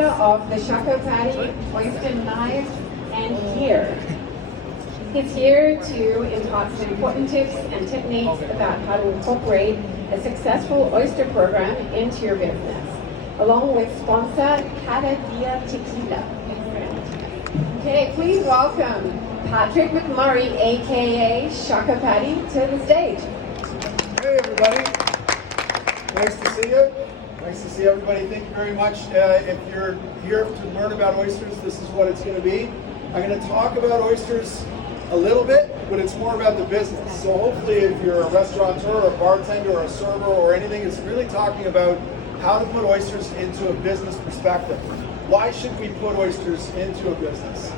creator of the ShuckerPaddy oyster knife and gear. He's here to impart some important tips and techniques about how to incorporate a successful oyster program into your business, along with sponsor Cada Tequila. Okay, please welcome Patrick McMurray, aka ShuckerPaddy, to the stage. Hey everybody, nice to see you. Nice to see everybody. Thank you very much. If you're here to learn about oysters, this is what it's going to be. I'm going to talk about oysters a little bit, but it's more about the business. So hopefully if you're a restaurateur or a bartender or a server or anything, it's really talking about how to put oysters into a business perspective. Why should we put oysters into a business?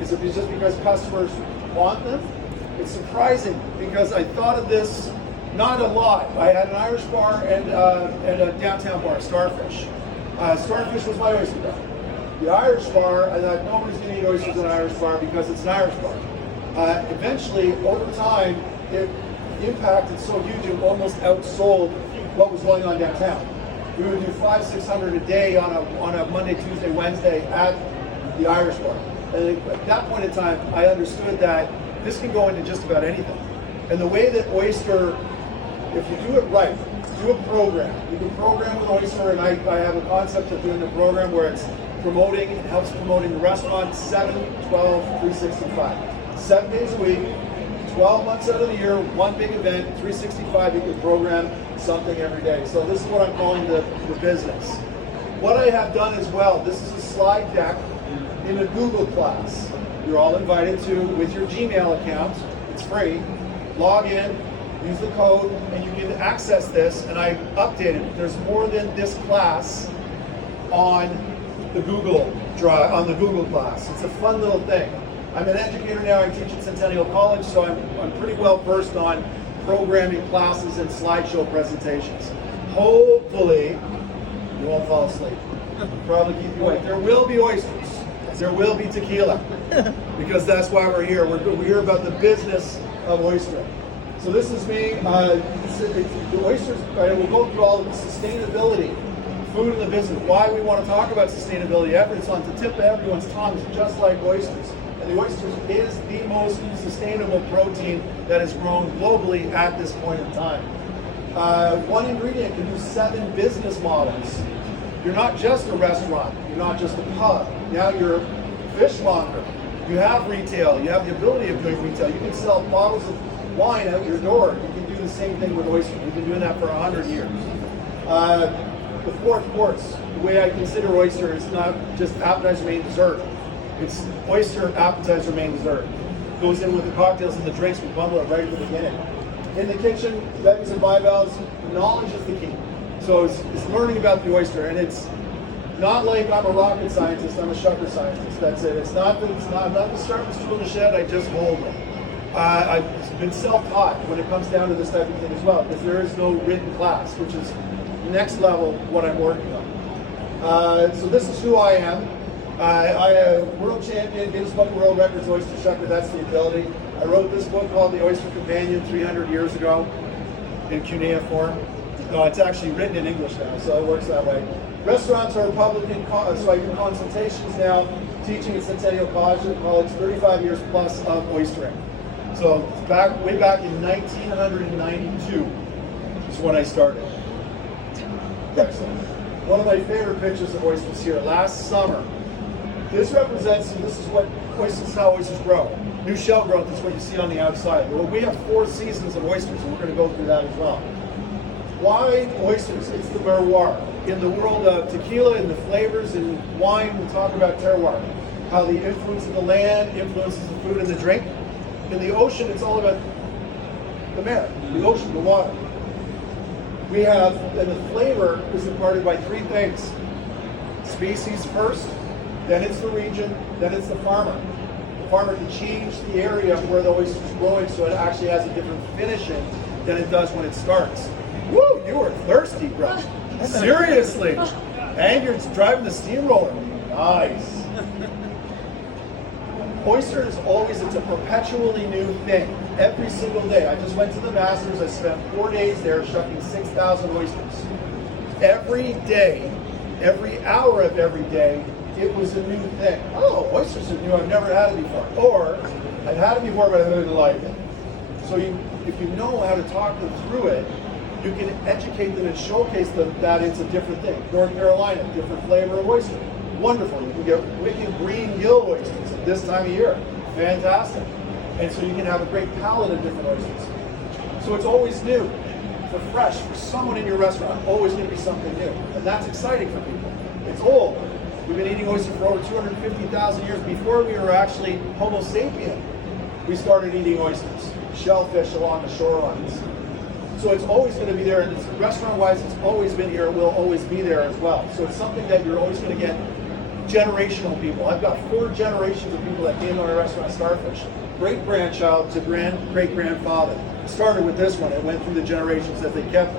Is it just because customers want them? It's surprising because I thought of this not a lot. I had an Irish bar and a downtown bar, Starfish. Starfish was my oyster bar. The Irish bar, I thought nobody's going to eat oysters in an Irish bar because it's an Irish bar. Eventually, over time, the impact is so huge it almost outsold what was going on downtown. We would do 500-600 a day on a Monday, Tuesday, Wednesday at the Irish bar. And at that point in time, I understood that this can go into just about anything. And the way that oyster, if you do it right, do a program. You can program with oyster, and I have a concept of doing a program where it's promoting, it helps promoting the restaurant 7, 12, 365. 7 days a week, 12 months out of the year, one big event, 365, you can program something every day. So this is what I'm calling the business. What I have done as well, this is a slide deck in a Google class. You're all invited to, with your Gmail account, it's free, log in, use the code, and you can access this, and I updated it. There's more than this class on the Google Drive, on the Google class. It's a fun little thing. I'm an educator now, I teach at Centennial College, so I'm pretty well versed on programming classes and slideshow presentations. Hopefully, you won't fall asleep. Probably keep you awake. There will be oysters. There will be tequila, because that's why we're here. We're here about the business of oystering. So this is me. The oysters, we'll go through all of the sustainability, food in the business, why we want to talk about sustainability efforts on the tip of everyone's tongues, just like oysters. And the oysters is the most sustainable protein that is grown globally at this point in time. One ingredient can do 7 business models. You're not just a restaurant, you're not just a pub. Now you're a fishmonger. You have retail, you have the ability of doing retail. You can sell bottles of wine out your door. You can do the same thing with oysters. We've been doing that for 100 years. The fourth course, the way I consider oyster is not just appetizer, main, dessert. It's oyster, appetizer, main, dessert. Goes in with the cocktails and the drinks. We bundle it right at the beginning. In the kitchen, bevies and bivalves, knowledge is the key. So it's learning about the oyster, and it's not like I'm a rocket scientist, I'm a shucker scientist. That's it. I'm not the sharpest tool in the shed, I just hold them. I've been self-taught when it comes down to this type of thing as well, because there is no written class, which is next level what I'm working on. So this is who I am. I am world champion, Guinness Book of World Records oyster shucker, that's the ability. I wrote this book called The Oyster Companion 300 years ago in cuneiform form. No, it's actually written in English now, so it works that way. Restaurants are public, so I do consultations now, teaching at Centennial College, 35 years plus of oystering. So way back in 1992 is when I started. Excellent. One of my favorite pictures of oysters here, last summer. This represents, and this is what oysters, how oysters grow. New shell growth is what you see on the outside. Well, we have 4 seasons of oysters, and we're going to go through that as well. Why oysters? It's the terroir. In the world of tequila and the flavors and wine, we talk about terroir. How the influence of the land influences the food and the drink. In the ocean, it's all about the mer, the ocean, the water. We have, and the flavor is imparted by 3 things. Species first, then it's the region, then it's the farmer. The farmer can change the area where the oyster is growing so it actually has a different finishing than it does when it starts. Woo, you were thirsty, bro. Seriously. And you're driving the steamroller. Nice. Oyster is always, it's a perpetually new thing. Every single day. I just went to the Masters. I spent 4 days there shucking 6,000 oysters. Every day Every hour of every day, it was a new thing. Oh, oysters are new, I've never had it before. Or, I've had it before, but I didn't like it. So if you know how to talk them through it, you can educate them and showcase them that it's a different thing. North Carolina, different flavor of oyster. Wonderful. You can get wicked green gill oysters at this time of year. Fantastic. And so you can have a great palette of different oysters. So it's always new. For fresh, for someone in your restaurant, always going to be something new. And that's exciting for people. It's old. We've been eating oyster for over 250,000 years. Before we were actually Homo sapien, we started eating oysters, shellfish along the shorelines. So it's always going to be there, and restaurant-wise, it's always been here, will always be there as well. So it's something that you're always going to get generational people. I've got 4 generations of people that came to my restaurant, Starfish. Great-grandchild to great-grandfather. Started with this one. It went through the generations that they kept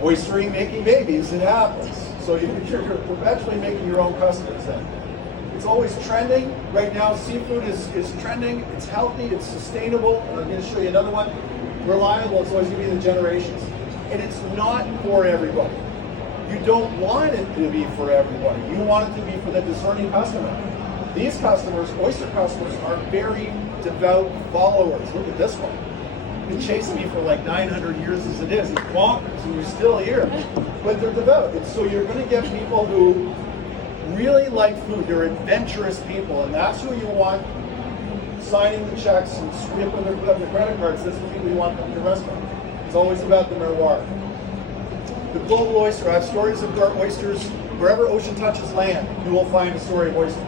oystering, making babies. It happens. So you're perpetually making your own customers then. It's always trending. Right now, seafood is trending. It's healthy. It's sustainable. I'm going to show you another one. Reliable. It's always going to be the generations. And it's not for everybody. You don't want it to be for everybody. You want it to be for the discerning customer. These customers, oyster customers, are very devout followers. Look at this one. Been chasing me for like 900 years as it is. It's bonkers, and we're still here. But they're devout. And so you're going to get people who really like food. They're adventurous people, and that's who you want signing the checks and sweeping the credit cards. That's the people you want in your restaurant. It's always about the terroir. The global oyster. I have stories of oysters. Wherever ocean touches land, you will find a story of oyster.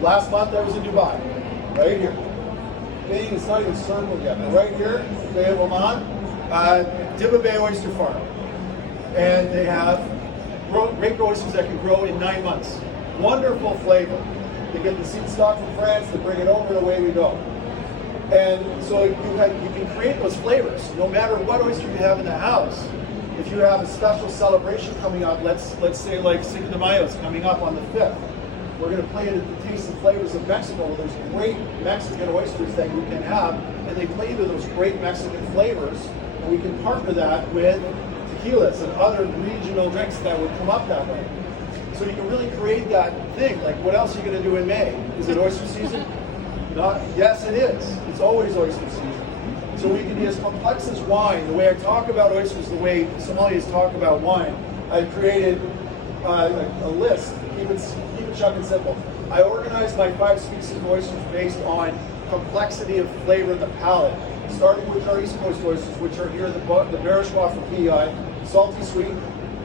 Last month I was in Dubai, right here. It's not even circled yet, but right here, Bay of Oman, Dibba Bay Oyster Farm. And they have great oysters that can grow in 9 months. Wonderful flavor. They get the seed stock from France, they bring it over, and away we go. And so you can create those flavors. No matter what oyster you have in the house, if you have a special celebration coming up, let's say like Cinco de Mayo is coming up on the 5th, we're going to play it at the Taste and Flavors of Mexico, where there's great Mexican oysters that you can have, and they play to those great Mexican flavors, and we can partner that with tequilas and other regional drinks that would come up that way. So you can really create that thing. Like, what else are you going to do in May? Is it oyster season? Not. Yes, it is. It's always oyster season. So we can be as complex as wine. The way I talk about oysters, the way sommeliers talk about wine, I've created a list. Keep it short and simple. I organized my 5 species of oysters based on complexity of flavor in the palate, starting with our East Coast oysters, which are here, the Barachois from PEI, salty sweet.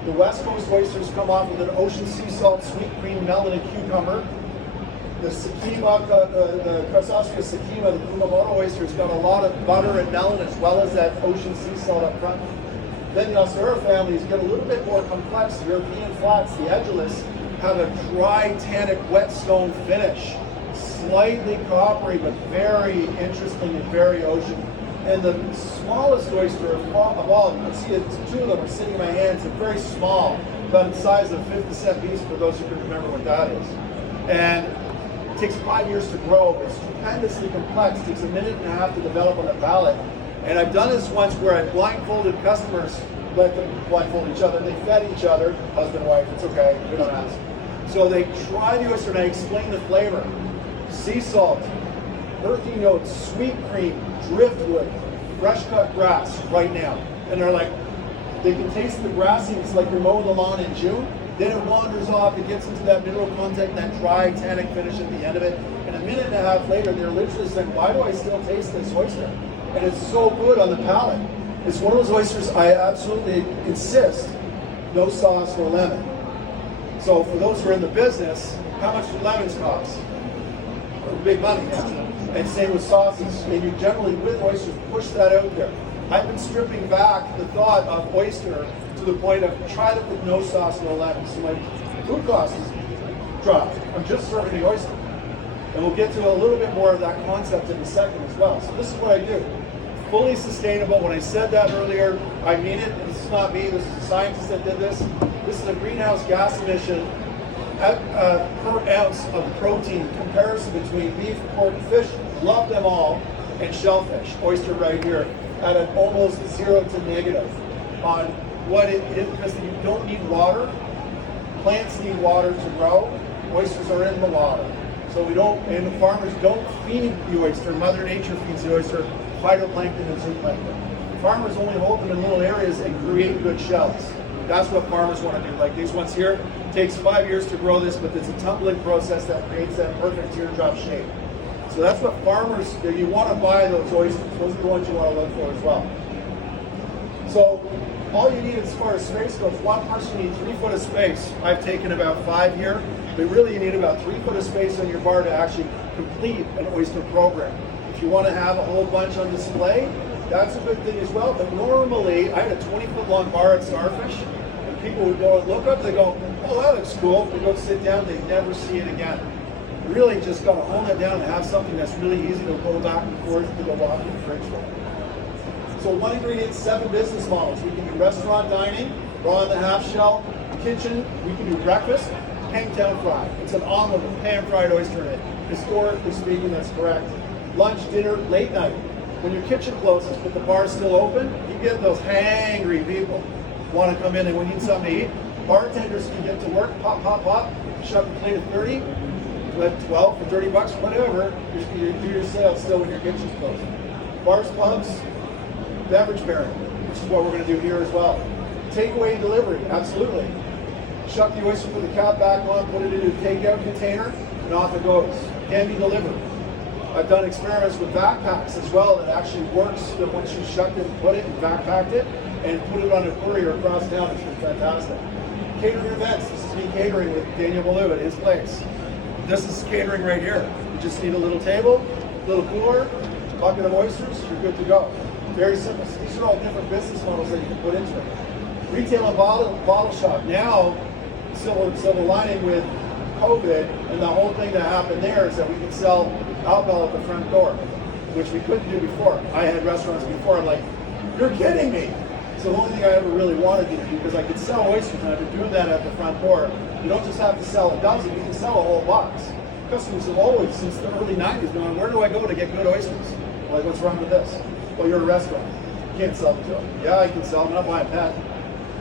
The West Coast oysters come off with an ocean sea salt, sweet cream, melon, and cucumber. The Sakima, the Carsaskia Sakima, the Kumamoto oyster, has got a lot of butter and melon as well as that ocean sea salt up front. Then the Osera families get a little bit more complex. European flats, the edgeless, have a dry, tannic, whetstone finish. Slightly coppery, but very interesting and very ocean. And the smallest oyster of all, you can see it, 2 of them are sitting in my hands. They're very small, about the size of a 50-cent piece for those who can remember what that is. And it takes 5 years to grow. It's tremendously complex. It takes a minute and a half to develop on the palate. And I've done this once where I blindfolded customers, let them blindfold each other. They fed each other, husband, wife, it's okay, we don't ask. So they try the oyster and I explain the flavor. Sea salt, earthy notes, sweet cream, driftwood, fresh cut grass right now. And they're like, they can taste the grassy, it's like you're mowing the lawn in June. Then it wanders off, it gets into that mineral content, that dry, tannic finish at the end of it. And a minute and a half later, they're literally saying, why do I still taste this oyster? And it's so good on the palate. It's one of those oysters I absolutely insist, no sauce or lemon. So for those who are in the business, how much do lemons cost? Big money now. And same with sauces. And you generally, with oysters, push that out there. I've been stripping back the thought of oyster to the point of try to put no sauce, no lemon. So my food cost is dropped. I'm just serving the oyster. And we'll get to a little bit more of that concept in a second as well. So this is what I do. Fully sustainable. When I said that earlier, I mean it. This is not me. This is a scientist that did this. This is a greenhouse gas emission per ounce of protein comparison between beef, pork, and fish. Love them all. And shellfish, oyster right here, at an almost 0 to negative on what it is, because you don't need water. Plants need water to grow. Oysters are in the water. So we don't, and the farmers don't feed the oyster. Mother Nature feeds the oyster phytoplankton and zooplankton. Farmers only hold them in little areas and create good shells. That's what farmers want to do. Like these ones here, it takes 5 years to grow this, but it's a tumbling process that creates that perfect teardrop shape. So that's what farmers, you want to buy those oysters. Those are the ones you want to look for as well. So all you need as far as space goes, one person needs 3 foot of space. I've taken about 5 here, but really you need about 3 foot of space on your bar to actually complete an oyster program. If you want to have a whole bunch on display, that's a good thing as well. But normally, I had a 20-foot long bar at Starfish, and people would go and look up, they go, oh, that looks cool. They go sit down, they never see it again. Really just got to hone that down and have something that's really easy to go back and forth to go walk in the fridge for. So 1 ingredient, 7 business models. We can do restaurant dining, raw in the half shell, kitchen, we can do breakfast, Hangtown fry. It's an omelet with pan-fried oyster in it. Historically speaking, that's correct. Lunch, dinner, late night. When your kitchen closes but the bar's still open, you get those hangry people want to come in and we need something to eat. Bartenders can get to work, pop, pop, pop, shove a plate of 30, let 12 for 30 bucks, whatever. You do your sales still when your kitchen's closed. Bars, pubs, beverage pairing, which is what we're going to do here as well. Takeaway and delivery, absolutely. Shuck the oyster, put the cap back on, put it into a takeout container, and off it goes. Can be delivered. I've done experiments with backpacks as well that actually works, that once you shucked it and put it and backpacked it and put it on a courier across town. It's been fantastic. Catering events. This is me catering with Daniel Ballou at his place. This is catering right here. You just need a little table, a little cooler, bucket of oysters, you're good to go. Very simple. So these are all different business models that you can put into it. Retail and bottle shop. Now, silver lining with COVID and the whole thing that happened there is that we can sell alcohol at the front door, which we couldn't do before. I had restaurants before, I'm like, you're kidding me. So the only thing I ever really wanted to do, because I could sell oysters and I've been doing that at the front door. You don't just have to sell a dozen, you can sell a whole box. Customers have always, since the early 90s, going, where do I go to get good oysters? I'm like, what's wrong with this? Well, you're a restaurant. You can't sell them to them. Yeah, I can sell them, I'm not buying that.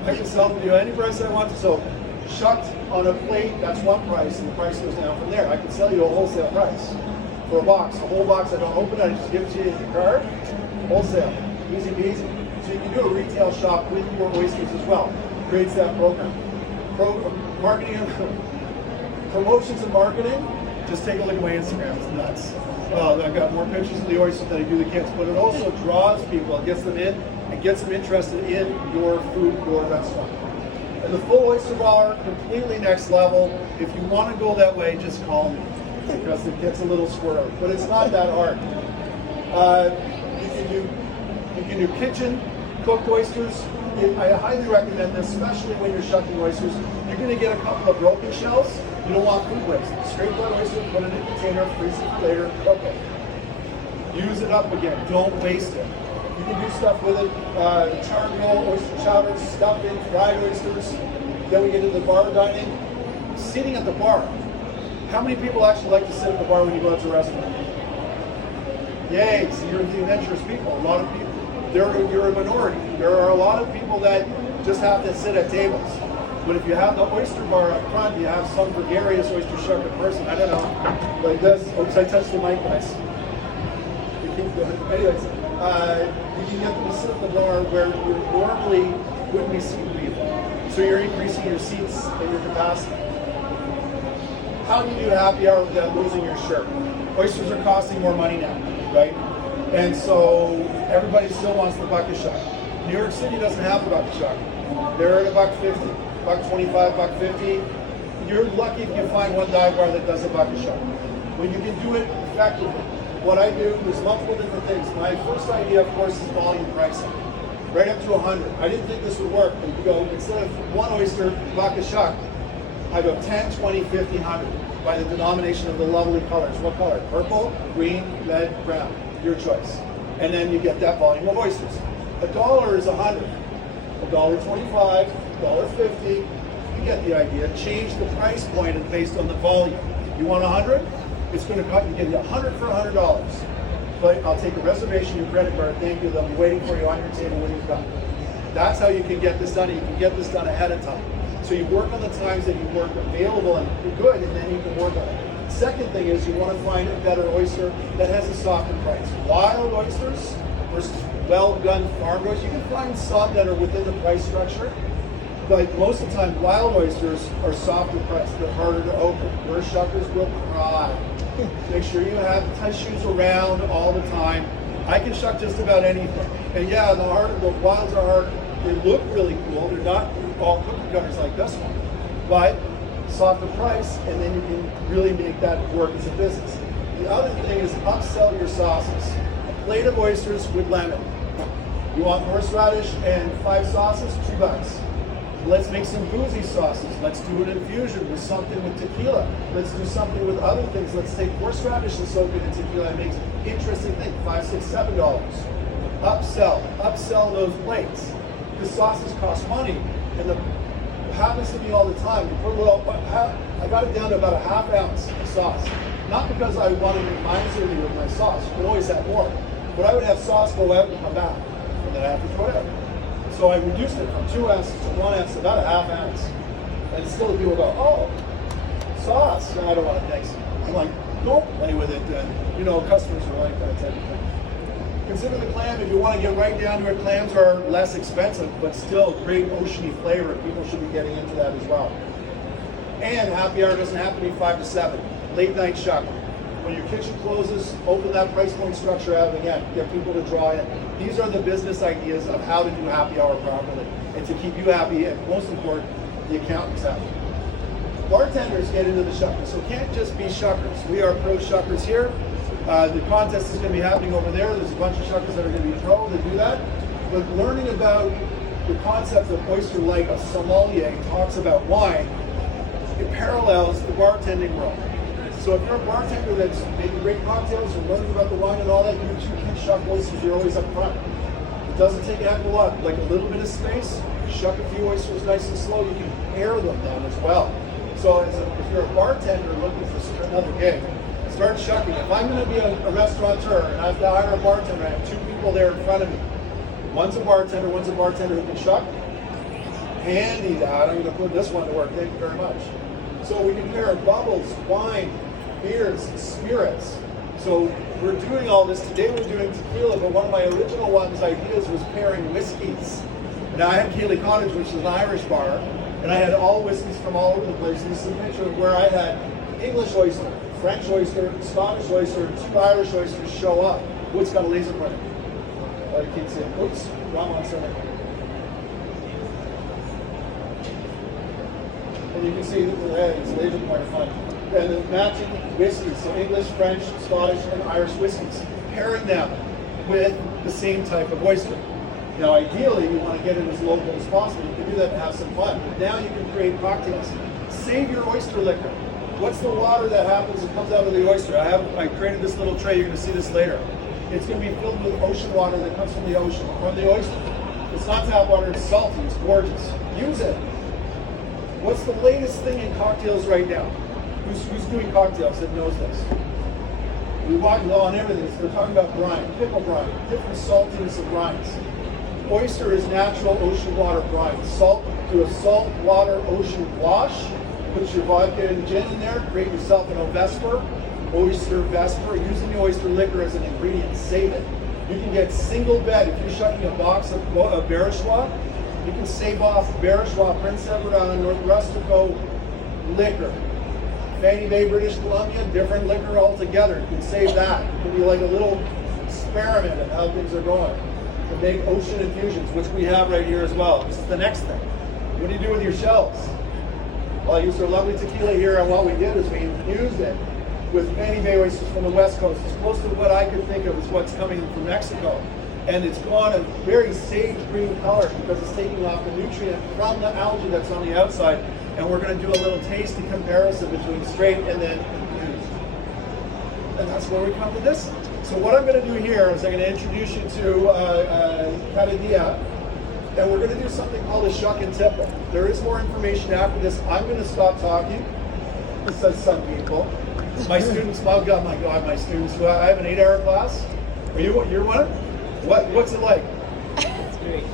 I can sell them to you any price I want to. So shucked on a plate, that's one price, and the price goes down from there. I can sell you a wholesale price for a box. A whole box, I don't open it, I just give it to you in your card. Wholesale, easy peasy. So you can do a retail shop with your oysters as well. Creates that program. Marketing, promotions and marketing, just take a look at my Instagram, it's nuts. I've got more pictures of the oysters than I do the kids, but it also draws people, it gets them in, and gets them interested in your food, your restaurant. And the full oyster bar, completely next level. If you want to go that way, just call me, because it gets a little squirrely, but it's not that hard. You can do kitchen, cooked oysters. I highly recommend this, especially when you're shucking oysters. You're going to get a couple of broken shells. You don't want food waste. Straight blood oyster, put it in a container, freeze it later, cook it. Use it up again. Don't waste it. You can do stuff with it. Charcoal, oyster chowder, stuffing, fried oysters. Then we get into the bar dining. Sitting at the bar. How many people actually like to sit at the bar when you go out to a restaurant? Yay, so you're the adventurous people. A lot of people. You're a minority. There are a lot of people that just have to sit at tables. But if you have the oyster bar up front, you have some gregarious oyster shucker person, I don't know, like this. Oops, I touched the mic, guys. You keep going. Anyways, you can get them to sit at the bar where you normally wouldn't be seated people. So you're increasing your seats and your capacity. How do you do happy hour without losing your shirt? Oysters are costing more money now, right? And so everybody still wants the bucket shuck. New York City doesn't have a bucket shuck. They're at $1.50, $1.25, $1.50. You're lucky if you find one dive bar that does a bucket shuck. When you can do it effectively. What I do, there's multiple different things. My first idea, of course, is volume pricing. Right up to 100. I didn't think this would work. But you go, instead of one oyster bucket shuck, I go 10, 20, 50, 100 by the denomination of the lovely colors. What color? Purple, green, red, brown. Your choice. And then you get that volume of oysters. $1 is 100. $1.25, $1.50. You get the idea. Change the price point based on the volume. You want 100? It's going to cost you get 100 for $100. But I'll take a reservation, your credit card. Thank you. They'll be waiting for you on your table when you're done. That's how you can get this done. You can get this done ahead of time. So you work on the times that you work available and good, and then you can work on it. Second thing is you want to find a better oyster that has a softer price. Wild oysters versus well-done farmed oysters. You can find some that are within the price structure, but most of the time wild oysters are softer priced. They're harder to open. Your shuckers will cry. Make sure you have tissues around all the time. I can shuck just about anything. And yeah, the wilds are hard. They look really cool. They're not all cookie cutters like this one, but softer price, and then you can really make that work as a business. The other thing is upsell your sauces. A plate of oysters with lemon. You want horseradish and 5 sauces? $2. Let's make some boozy sauces. Let's do an infusion with something with tequila. Let's do something with other things. Let's take horseradish and soak it in tequila and make interesting things. $5, $6, $7. Upsell those plates. The sauces cost money, and it happens to me all the time. You put a little, I got it down to about a ½ ounce of sauce. Not because I wanted to be miserly with my sauce. You can always have more. But I would have sauce go out and come back, and then I have to throw it out. So I reduced it from 2 ounces to 1 ounce, about a ½ ounce. And still people go, oh, sauce. No, I don't want it, thanks. I'm like, don't play with it. And, customers are like that type of thing. Consider the clam. If you want to get right down to it, clams are less expensive, but still great oceany flavor. People should be getting into that as well. And happy hour doesn't have to be 5 to 7. Late night shuck. When your kitchen closes, open that price point structure out again. Get people to draw in. These are the business ideas of how to do happy hour properly and to keep you happy, and most important, the accountants happy. Bartenders get into the shuckers, so it can't just be shuckers. We are pro shuckers here. The contest is going to be happening over there. There's a bunch of shuckers that are going to be pro that do that. But learning about the concept of oyster like a sommelier talks about wine, it parallels the bartending world. So if you're a bartender that's making great cocktails and learning about the wine and all that, you too can shuck oysters. You're always up front. It doesn't take a heck of a lot. Like a little bit of space, shuck a few oysters nice and slow. You can pair them then as well. So if you're a bartender looking for another gig, start shucking. If I'm going to be a restaurateur and I have to hire a bartender, I have 2 people there in front of me. One's a bartender who can shuck. Handy that. I'm going to put this one to work. Thank you very much. So we can pair bubbles, wine, beers, spirits. So we're doing all this. Today we're doing tequila, but one of my original ideas was pairing whiskeys. Now I had Cayley Cottage, which is an Irish bar, and I had all whiskeys from all over the place. This is a picture of where I had English oyster, French oyster, Scottish oyster, 2 Irish oysters show up. Wood's got a laser pointer. I can't see it. Oops, wrong one, sorry. And you can see that it's laser pointer fun. And the matching whiskeys, so English, French, Scottish, and Irish whiskeys, pairing them with the same type of oyster. Now, ideally, you want to get it as local as possible. You can do that and have some fun. But now you can create cocktails. Save your oyster liquor. What's the water that happens that comes out of the oyster? I created this little tray. You're going to see this later. It's going to be filled with ocean water that comes from the ocean, from the oyster. It's not tap water. It's salty. It's gorgeous. Use it. What's the latest thing in cocktails right now? Who's doing cocktails that knows this? We walk on everything. So we're talking about brine, pickle brine, different saltiness of brines. Oyster is natural ocean water brine. Salt, do a salt water ocean wash. Put your vodka and gin in there. Create yourself an Vesper, oyster Vesper. Using the oyster liquor as an ingredient. Save it. You can get single bed. If you're shucking a box of Barachois, you can save off Barachois, Prince Edward Island, North Rustico liquor. Fanny Bay, British Columbia, different liquor altogether. You can save that. It can be like a little experiment of how things are going. To make ocean infusions, which we have right here as well. This is the next thing. What do you do with your shells? Well, I used our lovely tequila here, and what we did is we infused it with Fanny Bay oysters from the West Coast. It's close to what I could think of as what's coming from Mexico. And it's gone a very sage green color because it's taking off the nutrient from the algae that's on the outside. And we're going to do a little tasty comparison between straight and then infused. And that's where we come to this. So what I'm going to do here is I'm going to introduce you to Cada, and we're going to do something called a shuck and tipple. There is more information after this. I'm going to stop talking, says some people. My students, oh God, my God, my students. I have an 8-hour class. You're one? What's it like? It's great.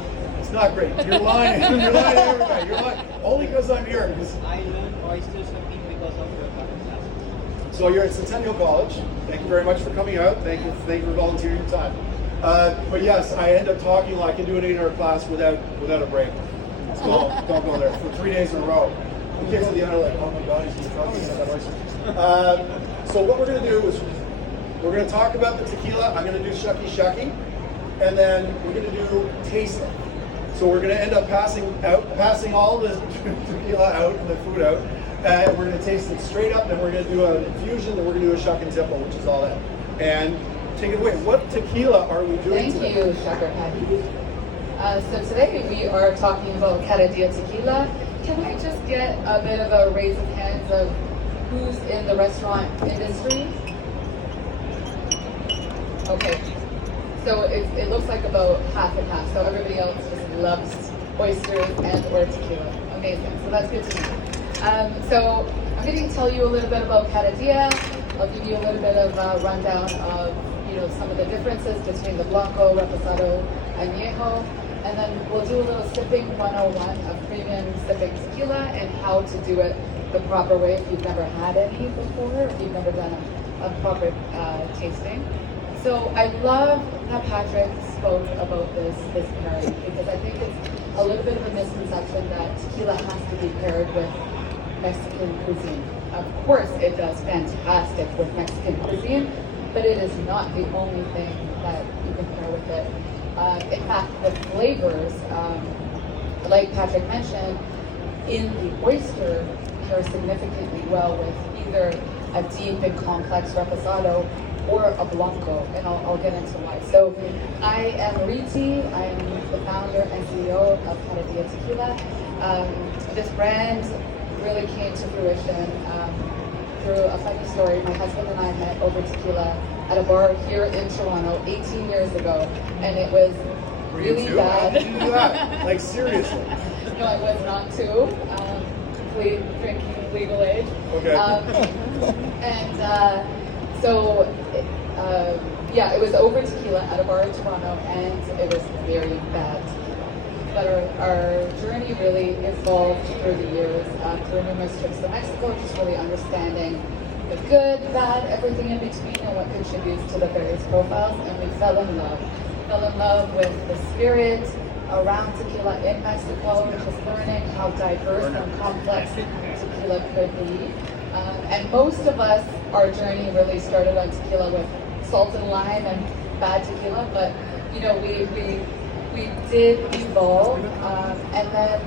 It's not great. You're lying. You're lying to everybody. You're lying. Only because I'm here. Because I learned oyster shucking because of your class. so you're at Centennial College. Thank you very much for coming out. Thank you for volunteering your time. But yes, I end up talking like I can do an 8-hour class without a break. So don't go there for 3 days in a row. The kids at the end are like, oh my god, he's talking about oysters. So what we're going to do is we're going to talk about the tequila. I'm going to do shucky, and then we're going to do tasting. So we're going to end up passing all the tequila out and the food out. And we're going to taste it straight up, then we're going to do an infusion, then we're going to do a shuck and tipple, which is all that. And take it away. What tequila are we doing Thank today? you, ShuckerPaddy. So today we are talking about Cada tequila. Can I just get a bit of a raise of hands of who's in the restaurant industry? Okay, so it looks like about half and half. So everybody else just loves oysters and or tequila. Amazing. So that's good to know. So I'm going to tell you a little bit about Cada. I'll give you a little bit of a rundown of some of the differences between the Blanco, Reposado, Añejo, and then we'll do a little sipping 101 of premium sipping tequila and how to do it the proper way if you've never had any before, if you've never done a proper tasting. So I love that Patrick spoke about this pairing because I think it's a little bit of a misconception that tequila has to be paired with Mexican cuisine. Of course it does fantastic with Mexican cuisine, but it is not the only thing that you can pair with it. In fact, the flavors, like Patrick mentioned, in the oyster pair significantly well with either a deep and complex reposado or a blanco, and I'll get into why. So I am Riti. I am the founder and CEO of Cada Tequila. This brand really came to fruition through a funny story. My husband and I met over tequila at a bar here in Toronto 18 years ago, and it was really bad. How did you do that? Like seriously? No, I was not too. Drinking legal age. Okay. It was over tequila at a bar in Toronto, and it was very bad. But our journey really evolved through the years, through numerous trips to Mexico, just really understanding the good, bad, everything in between, and what contributes to the various profiles. And we fell in love with the spirit around tequila in Mexico, just learning how diverse and complex tequila could be. And most of us, our journey really started on tequila with salt and lime and bad tequila, but we did evolve, and then,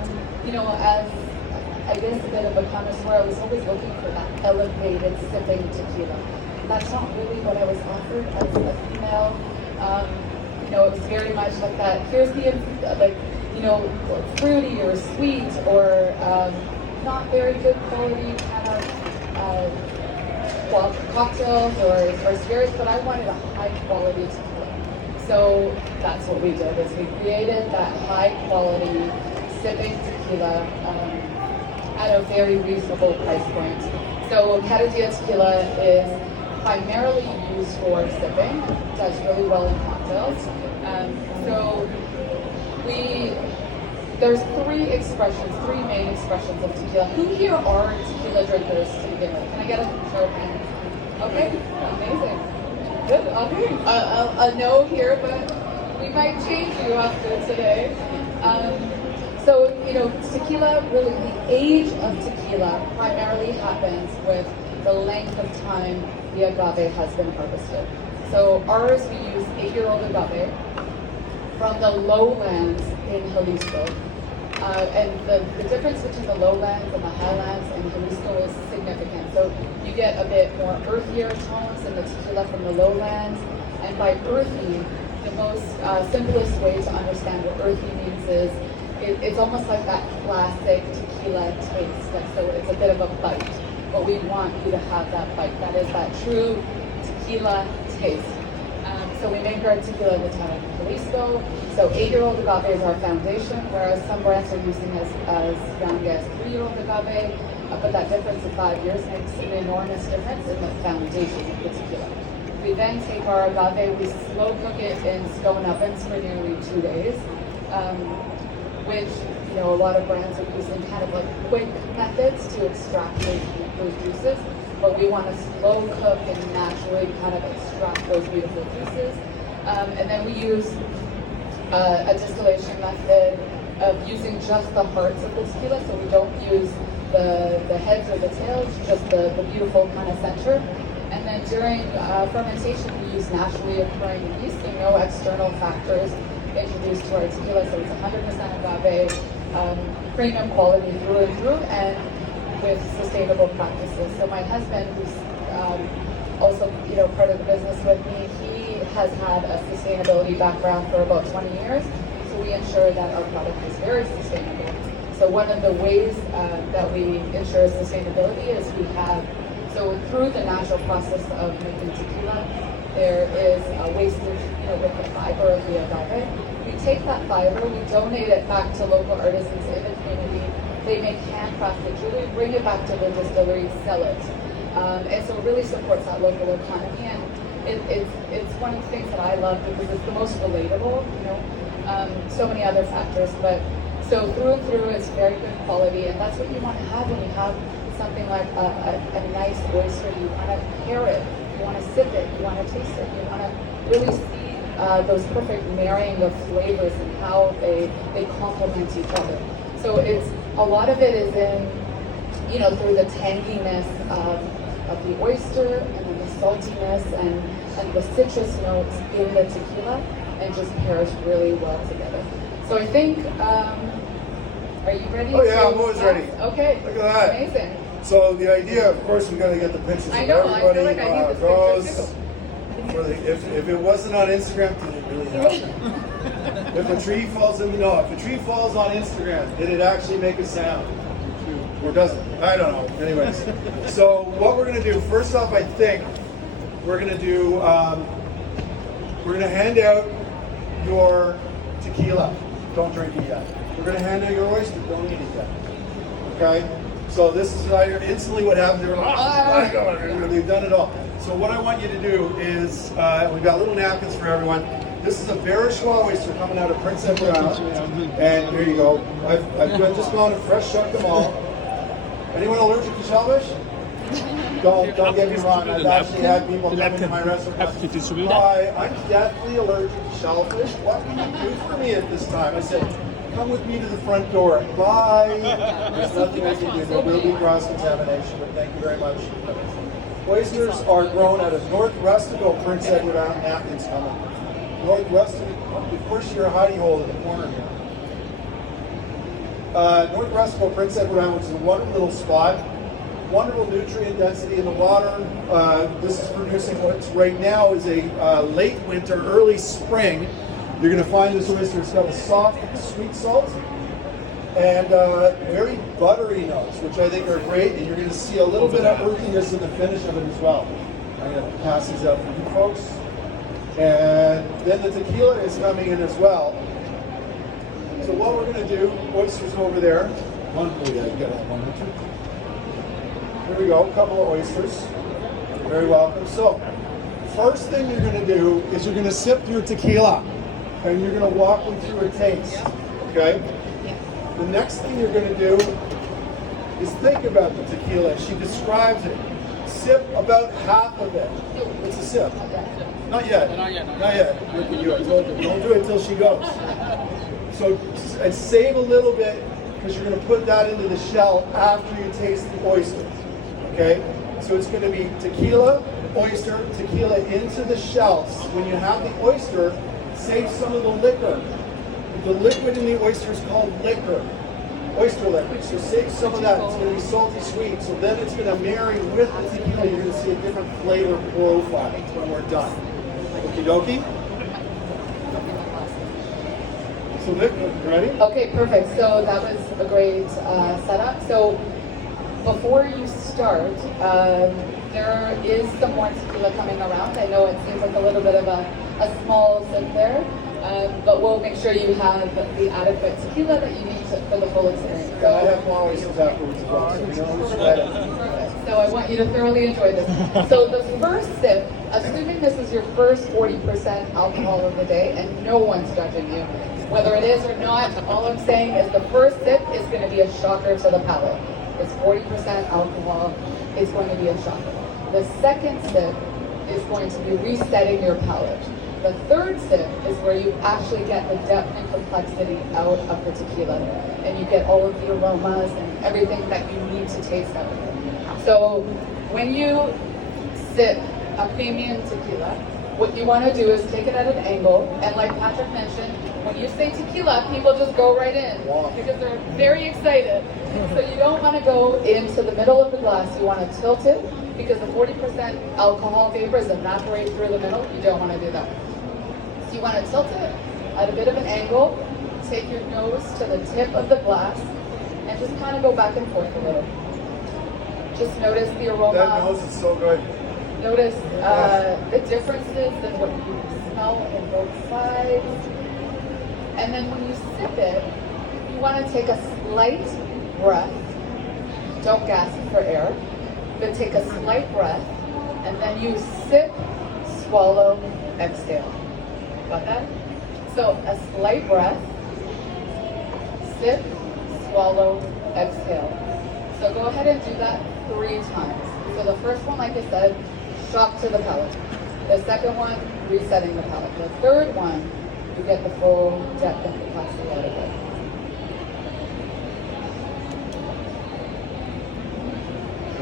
as I guess a bit of a connoisseur, I was always looking for that elevated sipping tequila. That's not really what I was offered as a female. It was very much like that. Here's the fruity or sweet or not very good quality kind of cocktails or spirits, but I wanted a high quality tequila. So that's what we did, is we created that high quality sipping tequila at a very reasonable price point. So Cada tequila is primarily used for sipping, does really well in cocktails. There's three main expressions of tequila. Who here are tequila drinkers to begin with? Can I get a show of hands? Okay, amazing. Good, okay. A no here, but we might change you after today. Tequila, really the age of tequila primarily happens with the length of time the agave has been harvested. So ours, we use 8-year-old agave from the lowlands in Jalisco. And the difference between the lowlands and the highlands in Jalisco is significant. So you get a bit more earthier tones in the tequila from the lowlands. And by earthy, the most simplest way to understand what earthy means is it's almost like that classic tequila taste. So it's a bit of a bite. But we want you to have that bite. That is that true tequila taste. So we make our tequila in the town of Jalisco. So 8-year-old agave is our foundation, whereas some brands are using as young as 3-year-old agave. But that difference of 5 years makes an enormous difference in the foundation of the tequila. We then take our agave, we slow cook it in stone ovens for nearly 2 days. which a lot of brands are using kind of like quick methods to extract those juices. But we want to slow cook and naturally kind of extract those beautiful juices. And then we use a distillation method of using just the hearts of the tequila, so we don't use the heads or the tails, just the beautiful kind of center. And then during fermentation, we use naturally occurring yeast, so no external factors introduced to our tequila, so it's 100% agave, premium quality through and through, and with sustainable practices. So my husband, who's also part of the business with me, he has had a sustainability background for about 20 years, so we ensure that our product is very sustainable. So one of the ways that we ensure sustainability is so through the natural process of making tequila, there is a wastage, with the fiber of the agave. We take that fiber, we donate it back to local artisans in the community. They make handcrafted jewelry, bring it back to the distillery, sell it. And so it really supports that local economy. And it's one of the things that I love because it's the most relatable, so many other factors. But so through and through, it's very good quality. And that's what you want to have when you have something like a nice oyster. You want to pair it, you want to sip it, you want to taste it, you want to really see those perfect marrying of flavors and how they complement each other. So a lot of it is in, through the tanginess of the oyster and then the saltiness and the citrus notes in the tequila, and just pairs really well together. So I think, are you ready? Oh yeah, I'm always ready. Okay. Look at that. Amazing. So the idea, of course, we got to get the pictures I of know, I everybody. feel like I need this goes. picture too. If it wasn't on Instagram, did it really happen? If a tree falls in, no, if a tree falls on Instagram, did it actually make a sound? Or does it? I don't know. Anyways, so what we're going to do, first off, I think we're going to do, we're going to hand out your tequila. Don't drink it yet. We're going to hand out your oyster. Don't eat it yet. Okay? So this is instantly what happens. They've done it all. So what I want you to do is, we've got little napkins for everyone. This is a Verishwa oyster coming out of Prince Edward Island. And here you go. I've just gone and fresh shucked them all. Anyone allergic to shellfish? Don't get me wrong. I've actually had people come into my restaurant. Hi, I'm deathly allergic to shellfish. What can you do for me at this time? I said, come with me to the front door. Bye. There's nothing I can do. There will be cross-contamination, but thank you very much. Oysters are grown out of North Rustico, Prince Edward Island. Napkins coming. North Rustico, of course, your hidey hole in the corner here. North Rustico, Prince Edward Island, which is a wonderful little spot. Wonderful nutrient density in the water. This is producing what right now is a late winter, early spring. You're going to find this oyster. It's got a soft, sweet salt and very buttery notes, which I think are great. And you're going to see a little bit of earthiness in the finish of it as well. I'm going to pass these out for you folks. And then the tequila is coming in as well. So what we're going to do, oysters over there. One, oh yeah, you got one or two. Here we go, a couple of oysters. You're very welcome. So, first thing you're going to do is you're going to sip your tequila. And you're going to walk them through a taste. Okay? The next thing you're going to do is think about the tequila. She describes it. Sip about half of it. It's a sip. Not yet. Not yet. Look at you. I told you. Don't do it till she goes. So save a little bit because you're going to put that into the shell after you taste the oysters. Okay? So it's going to be tequila, oyster, tequila into the shells. When you have the oyster, save some of the liquor. The liquid in the oyster is called liquor. Oyster liquor. So save some of that. It's going to be salty sweet. So then it's going to marry with the tequila. You're going to see a different flavor profile when we're done. Okie dokie? So Vic, you ready? Okay, perfect. So that was a great setup. So before you start, there is some more tequila coming around. I know it seems like a little bit of a small sip there, but we'll make sure you have the adequate tequila that you need for the full experience. So I have more oysters afterwards as well. So you know who's ready. So So I want you to thoroughly enjoy this. So the first sip, assuming this is your first 40% alcohol of the day, and no one's judging you, whether it is or not, all I'm saying is the first sip is going to be a shocker to the palate. It's 40% alcohol. It's going to be a shocker. The second sip is going to be resetting your palate. The third sip is where you actually get the depth and complexity out of the tequila, and you get all of the aromas and everything that you need to taste out of it. So when you sip a premium tequila, what you want to do is take it at an angle, and like Patrick mentioned, when you say tequila, people just go right in because they're very excited. So you don't want to go into the middle of the glass. You want to tilt it because the 40% alcohol vapors evaporate through the middle. You don't want to do that. So you want to tilt it at a bit of an angle, take your nose to the tip of the glass, and just kind of go back and forth a little. Just notice the aroma. That nose is so good. Notice the differences in what you smell on both sides. And then when you sip it, you want to take a slight breath. Don't gasp for air, but take a slight breath, and then you sip, swallow, exhale. Got that? So a slight breath, sip, swallow, exhale. So go ahead and do that 3 times. So the first one, like I said, shock to the palate. The second one, resetting the palate. The third one, you get the full depth and complexity out of it.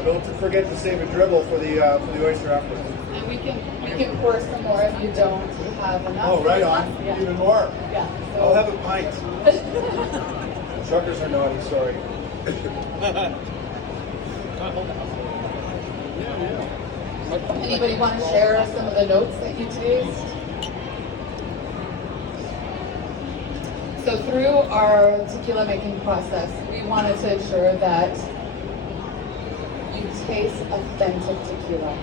Don't forget to save a dribble for the oyster afterwards. And we can pour some more if you don't have enough. Oh, right on. Yeah. Even more. Yeah. So I'll have a pint. Shuckers are naughty, sorry. Anybody want to share some of the notes that you taste? So through our tequila making process, we wanted to ensure that you taste authentic tequila.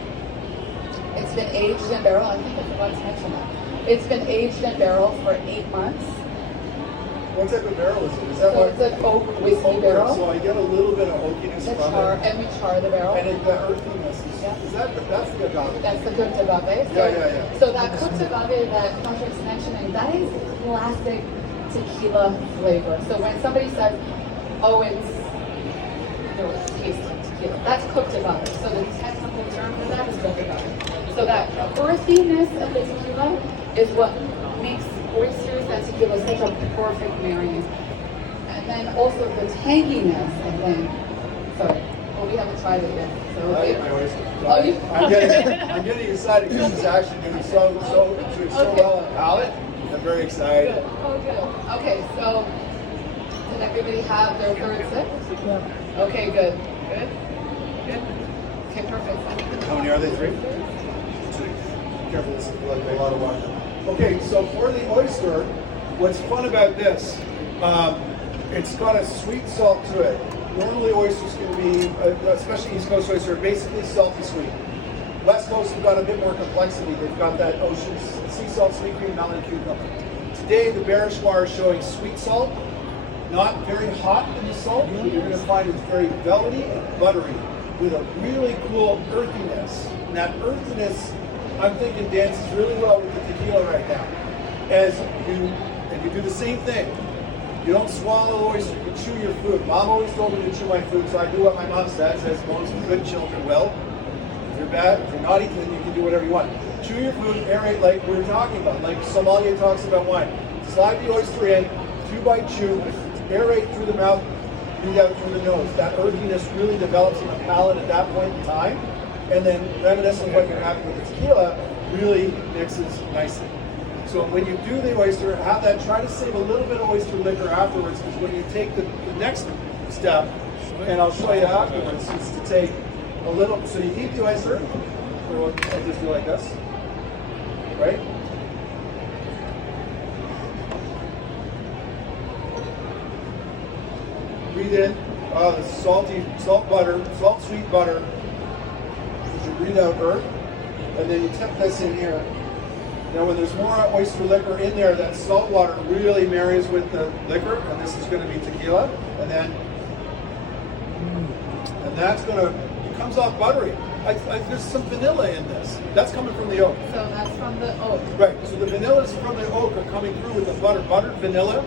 It's been aged in barrel. I think I forgot to mention that. It's been aged in barrel for 8 months. What type of barrel is it? Is that So what? it's an oak whiskey Okay, barrel. so I get a little bit of oakiness The from char, it. and we char the barrel. And the earthiness is, Yeah. that's the agave. That's the cooked agave. So, Yeah. So that cooked agave that Patrick's mentioning, that is classic tequila flavor. So when somebody says, oh, it tastes like tequila, that's cooked agave. So the technical term for that is cooked agave. So that earthiness of the tequila is what makes oysters and tequila such a perfect marrying. And then also the tanginess, I think. Sorry. Well, we haven't tried it yet. So I like my oyster. Oh, you- I'm getting excited because it's actually doing so Okay. well on the palate. I'm very excited. Good. Oh, good. Okay, so did everybody have their third sip? Yeah. Okay, good. Good. Good. Okay, perfect. How many are they? 3? 2. Careful, this is like a lot of water. Okay, so for the oyster, what's fun about this, it's got a sweet salt to it. Normally oysters can be, especially East Coast oyster, basically salty sweet. West Coast have got a bit more complexity. They've got that ocean sea salt, sweet cream, melon, cucumber. Today the Barichois is showing sweet salt, not very hot in the salt. But you're going to find it's very velvety and buttery with a really cool earthiness. And that earthiness, I'm thinking, dances really well with the tequila right now. And you do the same thing. You don't swallow the oyster, you chew your food. Mom always told me to chew my food, so I do what my mom says, as most good children will. If you're bad, if you're naughty, then you can do whatever you want. Chew your food, aerate like we were talking about, like Somalia talks about wine. Slide the oyster in, 2-bite chew, aerate through the mouth, breathe out through the nose. That earthiness really develops in the palate at that point in time, and then reminiscent of what you're having with the tequila really mixes nicely. So when you do the oyster, have that, try to save a little bit of oyster liquor afterwards, because when you take the next step, and I'll show you afterwards, is to take a little, so you eat the oyster, or I'll just do like this, right? Breathe in, the salt sweet butter. You breathe out earth, and then you tip this in here. Now when there's more oyster liquor in there, that salt water really marries with the liquor, and this is going to be tequila, and that's going to comes off buttery. There's some vanilla in this. That's coming from the oak. So that's from the oak. Right, so the vanillas from the oak are coming through with the butter. Buttered vanilla,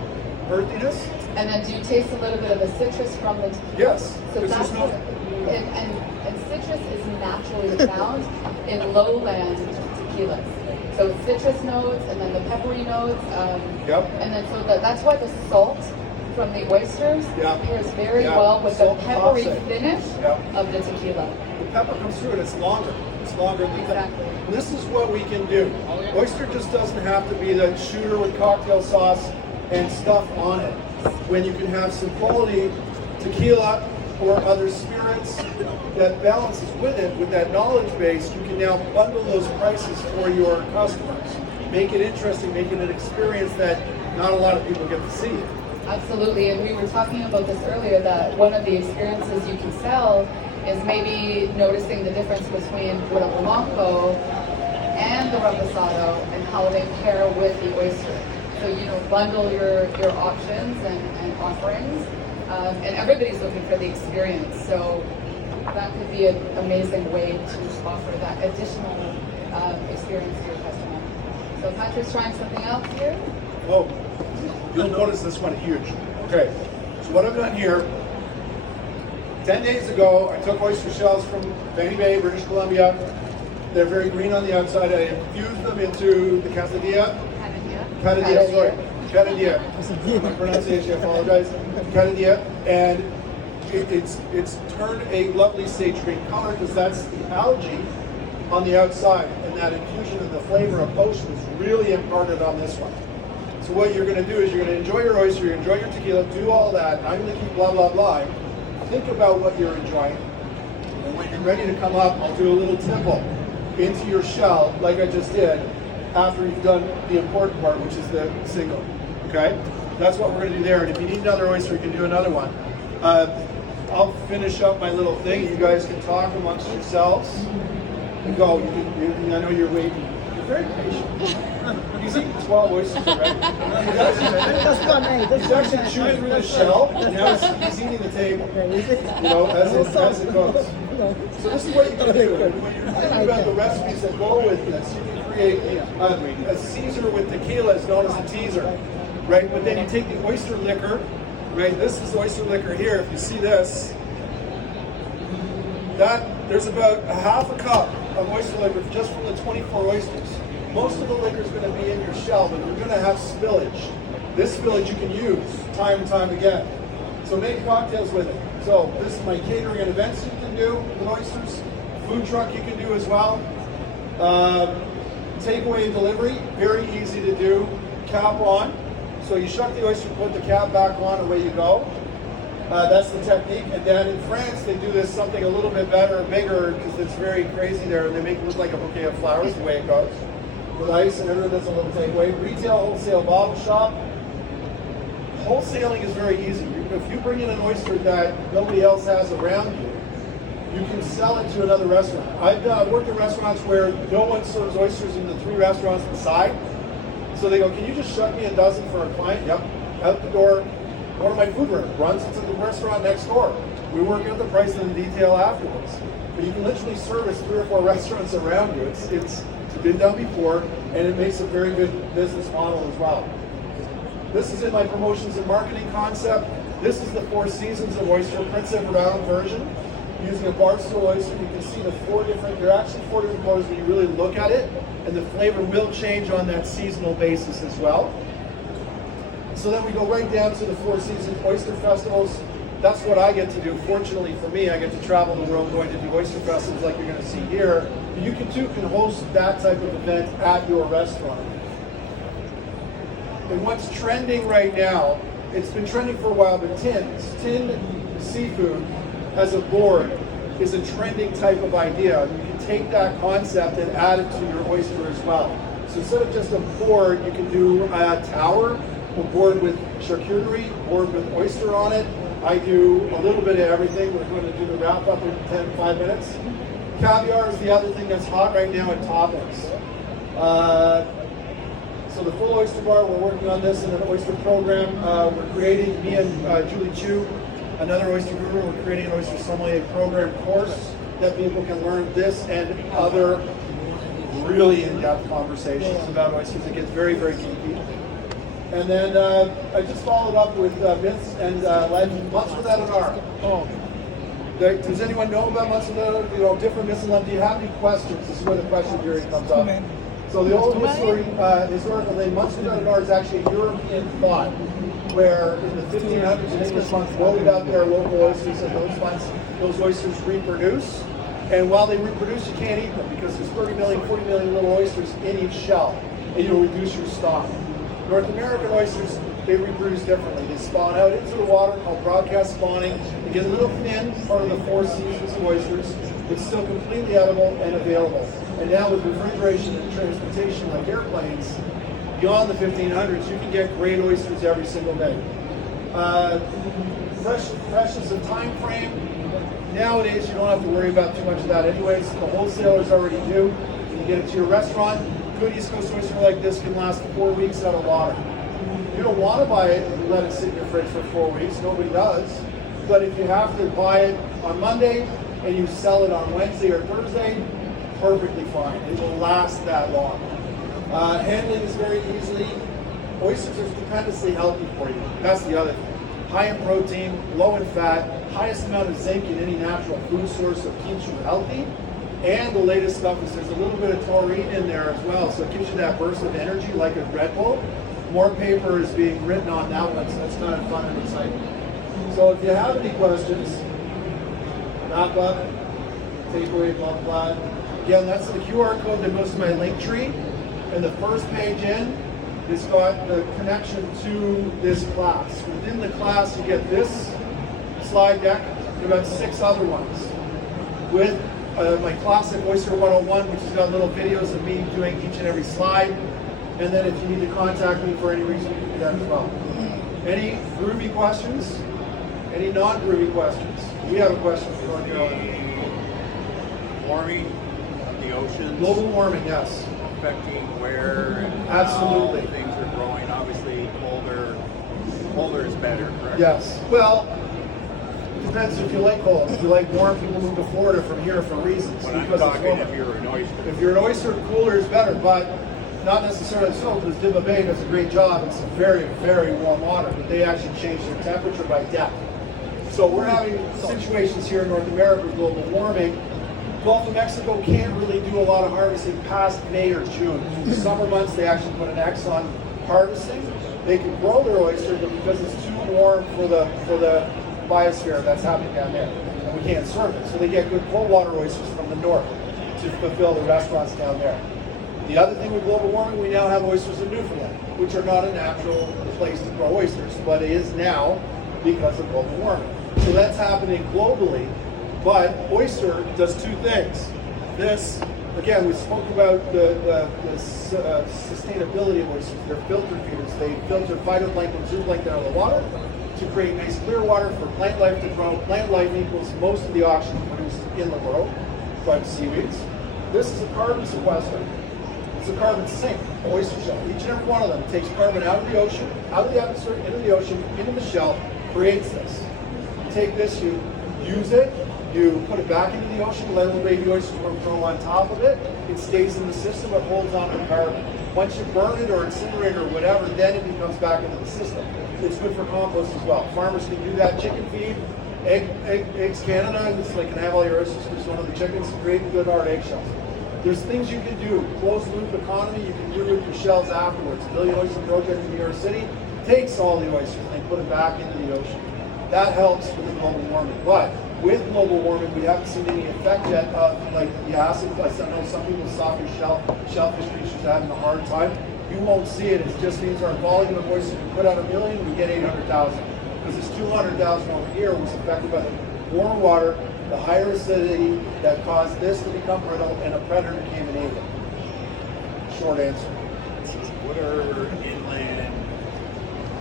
earthiness. And then do you taste a little bit of the citrus from the tequila? Yes. So There's that's just no- and citrus is naturally found in lowland tequilas. So it's citrus notes and then the peppery notes. Yep. And then so that's why the salt from the oysters Yeah. pairs very Yeah. well with the Salt peppery tops it. finish Yeah. of the tequila. The pepper comes through and it's longer. It's longer than Exactly. that. This is what we can do. Oyster just doesn't have to be the shooter with cocktail sauce and stuff on it. When you can have some quality tequila or other spirits that balances with it, with that knowledge base, you can now bundle those prices for your customers. Make it interesting, make it an experience that not a lot of people get to see. Absolutely, and we were talking about this earlier, that one of the experiences you can sell is maybe noticing the difference between Buena Blanco and the reposado and how they pair with the oyster. So, bundle your options and offerings, and everybody's looking for the experience. So that could be an amazing way to offer that additional experience to your customer. So Patrick's trying something else here. Oh, you'll notice this one huge. Okay, so what I've done here, 10 days ago, I took oyster shells from Benny Bay, British Columbia. They're very green on the outside. I infused them into the quesadilla. Cada, sorry. Cada. My pronunciation, I apologize. Cada. And it's turned a lovely sage green color because that's the algae on the outside. And that infusion of the flavor of ocean is really imparted on this one. So what you're going to do is you're going to enjoy your oyster, you enjoy your tequila, do all that. I'm going to keep blah, blah, blah. Think about what you're enjoying. And when you're ready to come up, I'll do a little tipple into your shell, like I just did, after you've done the important part, which is the single. Okay? That's what we're going to do there. And if you need another oyster, you can do another one. I'll finish up my little thing. You guys can talk amongst yourselves. And go. I know you're waiting. You're very patient. He's eaten 12 oysters already. He's actually chewing through the shell, and now he's eating the table. As it goes. So this is what you can do. When you're thinking about the recipes that go with this, you can create a Caesar with tequila is known as a teaser, right? But then you take the oyster liquor, right? This is oyster liquor here. If you see this, there's about a half a cup of oyster liquor just from the 24 oysters. Most of the liquor is going to be in your shell, but you're going to have spillage. This spillage you can use time and time again. So make cocktails with it. So this is my catering and events you can do with oysters. Food truck you can do as well. Takeaway and delivery, very easy to do. Cap on. So you shuck the oyster, put the cap back on, away you go. That's the technique. And then in France, they do this something a little bit better, bigger, because it's very crazy there. They make it look like a bouquet of flowers, the way it goes. With ice and everything, that's a little takeaway. Retail, wholesale, bottle shop. Wholesaling is very easy. If you bring in an oyster that nobody else has around you, you can sell it to another restaurant. I've worked in restaurants where no one serves oysters in the 3 restaurants beside. So they go, can you just shuck me a dozen for a client? Yep. Out the door. One of my food room runs into the restaurant next door. We work out the price and the detail afterwards. But you can literally service 3 or 4 restaurants around you. It's been done before, and it makes a very good business model as well. This is in my promotions and marketing concept. This is the 4 seasons of oyster, Prince Edward version. Using a barstool oyster, you can see there are actually 4 different colors when you really look at it, and the flavor will change on that seasonal basis as well. So then we go right down to the 4 season oyster festivals. That's what I get to do. Fortunately for me, I get to travel the world going to do oyster festivals like you're going to see here. You can host that type of event at your restaurant. And what's trending right now, it's been trending for a while, but tinned seafood as a board is a trending type of idea. You can take that concept and add it to your oyster as well. So instead of just a board, you can do a tower, a board with charcuterie, a board with oyster on it. I do a little bit of everything. We're going to do the wrap up in 5 minutes. Caviar is the other thing that's hot right now at toppings. So the full oyster bar, we're working on this in an oyster program. We're creating, me and Julie Chu, another oyster guru, we're creating an oyster sommelier program course that people can learn this and other really in-depth conversations about oysters. It gets very, very geeky. And then I just followed up with myths and legends. Months without an R. Oh. Does anyone know about months without an R? You know, different myths and legends. Do you have any questions? This is where the question period comes up. So the old historical name, months without an R, is actually a European thought, where in the 1500s an English monk wrote out their local oysters, and those oysters reproduce. And while they reproduce, you can't eat them because there's 30 million, 40 million little oysters in each shell, and you'll reduce your stock. North American oysters, they reproduce differently. They spawn out into the water, called broadcast spawning. They get a little thin, part of the four seasons of oysters, but still completely edible and available. And now with refrigeration and transportation like airplanes, beyond the 1500s, you can get great oysters every single day. Freshness of time frame. Nowadays, you don't have to worry about too much of that anyways. The wholesalers already do. When you get it to your restaurant, good East Coast oyster like this can last 4 weeks out of water. You don't want to buy it and let it sit in your fridge for 4 weeks. Nobody does. But if you have to buy it on Monday and you sell it on Wednesday or Thursday, perfectly fine. It will last that long. Handling is very easily. Oysters are stupendously healthy for you. That's the other thing. High in protein, low in fat, highest amount of zinc in any natural food source, so it keeps you healthy. And the latest stuff is there's a little bit of taurine in there as well, so it gives you that burst of energy like a Red Bull. More paper is being written on that one, so that's kind of fun and exciting. So if you have any questions, wrap up, takeaway, blah, blah. Again, that's the QR code that goes to my link tree. And the first page in has got the connection to this class. Within the class, you get this slide deck and about 6 other ones with my classic Oyster 101, which has got little videos of me doing each and every slide. And then if you need to contact me for any reason, you can do that as well. Any groovy questions? Any non-groovy questions? We have a question for North Carolina. Warming of the oceans. Global warming, yes. Affecting where and Absolutely. how things are growing. Obviously, colder is better, correct? Yes. Well, it depends if you like cold. If you like warm, people move to Florida from here for reasons. When I'm because it's talking, warmer. if you're an oyster. If you're an oyster, cooler is better, but not necessarily so, because Diva Bay does a great job. It's very, very warm water, but they actually change their temperature by depth. So we're having situations here in North America with global warming. Gulf of Mexico can't really do a lot of harvesting past May or June. In the summer months, they actually put an X on harvesting. They can grow their oyster, but because it's too warm for the biosphere that's happening down there, and we can't serve it. So they get good cold water oysters from the north to fulfill the restaurants down there. The other thing with global warming, we now have oysters in Newfoundland, which are not a natural place to grow oysters, but it is now because of global warming. So that's happening globally, but oyster does two things. This, again, we spoke about the sustainability of oysters. They're filter feeders. They filter phytoplankton, zooplankton out of the water to create nice clear water for plant life to grow. Plant life equals most of the oxygen produced in the world by seaweeds. This is a carbon sequester. It's a carbon sink, oyster shell. Each and every one of them takes carbon out of the ocean, out of the atmosphere, into the ocean, into the shell, creates this. You take this, you use it, you put it back into the ocean, let little baby oysters grow on top of it. It stays in the system, it holds on to the carbon. Once you burn it or incinerate it or whatever, then it comes back into the system. It's good for compost as well. Farmers can do that. Chicken feed, Eggs Canada, it's like, can I have all your oysters? There's one of the chickens, create good hard eggshells. There's things you can do. Closed loop economy, you can do with your shells afterwards. Billion Oyster Project in New York City takes all the oysters and put it back into the ocean. That helps with the global warming. But with global warming, we haven't seen any effect yet of like the acid. I know some people stop your shellfish species are having a hard time. You won't see it. It just means our volume of oysters, we put out 1 million, we get 800,000. Because this 200,000 over here was affected by the warm water, the higher acidity that caused this to become brittle, and a predator came and ate it. Short answer. What are inland,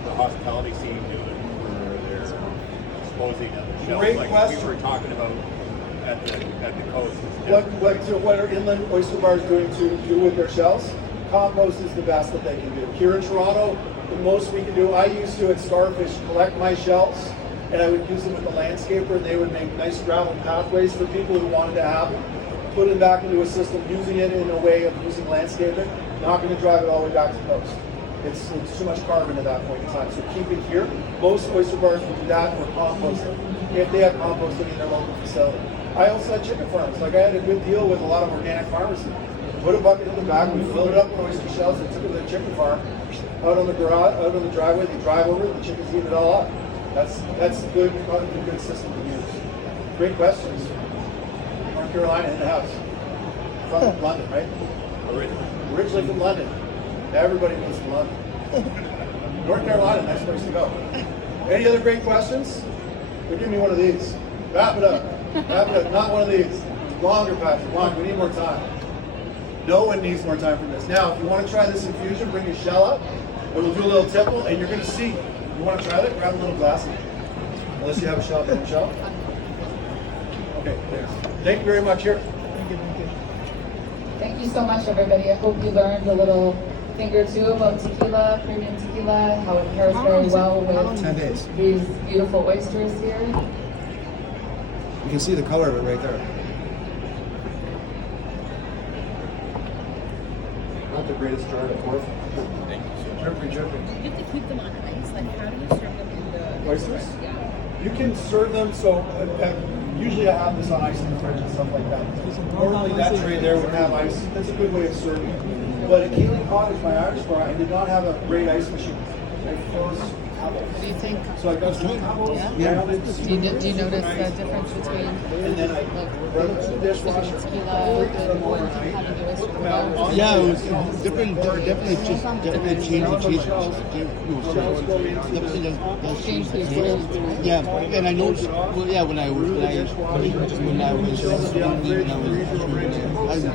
the hospitality scene doing for their disposing of the shells? Great like question. we were talking about at the coast. What are inland oyster bars doing to do with their shells? Compost is the best that they can do. Here in Toronto, the most we can do, I used to at Starfish collect my shells and I would use them with the landscaper, and they would make nice gravel pathways for people who wanted to have them. Put it back into a system, using it in a way of using landscaping, not going to drive it all the way back to the coast. It's too much carbon at that point in time. So keep it here. Most oyster bars will do that or compost it. If they have composting in their local facility. I also had chicken farms. Like I had a good deal with a lot of organic farmers. Put a bucket in the back, we filled it up with oyster shells, and took it to the chicken farm, out on the garage, out on the driveway, they drive over it, the chickens eat it all up. That's good, probably a good system to use. Great questions. North Carolina in the house. From London, right? Originally from London. Everybody moves to London. North Carolina, nice place to go. Any other great questions? Or give me one of these. Wrap it up. Wrap it up. Not one of these. Longer, Patrick. Longer. We need more time. No one needs more time for this. Now, if you want to try this infusion, bring your shell up, and we'll do a little tipple, and you're going to see. You want to try that? Grab a little glass. Unless you have a shell. Do you have a shell? Okay, thanks. Thank you very much here. Thank you so much, everybody. I hope you learned a little thing or two about tequila, premium tequila, how it pairs very well with 10 days. these beautiful oysters here. You can see the color of it right there. Not the greatest jar to pour. Drippy. You have to keep them on ice. Like, how do you serve them in the Oysters? Yeah. You can serve them, so usually I have this on ice in the fridge and stuff like that. Normally that tray there would have ice. That's a good way of serving. But at Keeling Cottage, my Irish bar, I did not have a great ice machine. I froze pebbles. What do you think? So I got some pebbles, ground it, Do you notice the difference between and then I run them through the dishwasher. tequila, the one having the oyster bowl? Yeah, it was different. Definitely changed the taste. Definitely does change the taste. Yeah, and I noticed. Well, yeah, when I was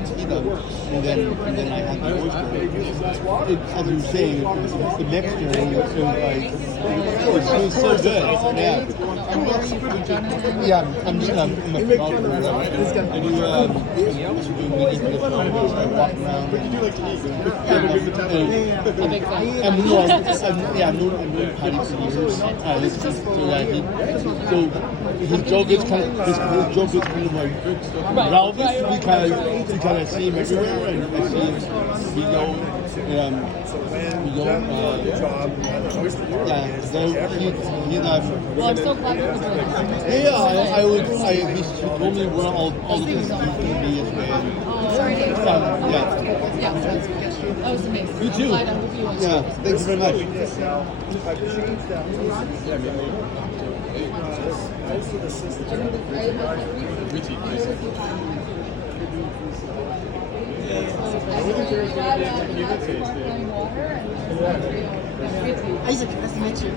tequila, and then I had the oyster. As you were saying, the mixture it was so good. Yeah. Yeah, I'm just I'm a photographer. I do media for I walk around. I've known Paddy for years. So his joke is kind of like Bivalves. We kind of see him everywhere, and I see him. We go. He's not. Well, I'm so glad you're doing it. Yeah, he told me where all the things he's going to be as well. Sorry, Dave. Yeah. Yeah, that was amazing. You too. I'm glad I hope you enjoyed Yeah, it. thank you very much. Isaac, nice to meet you.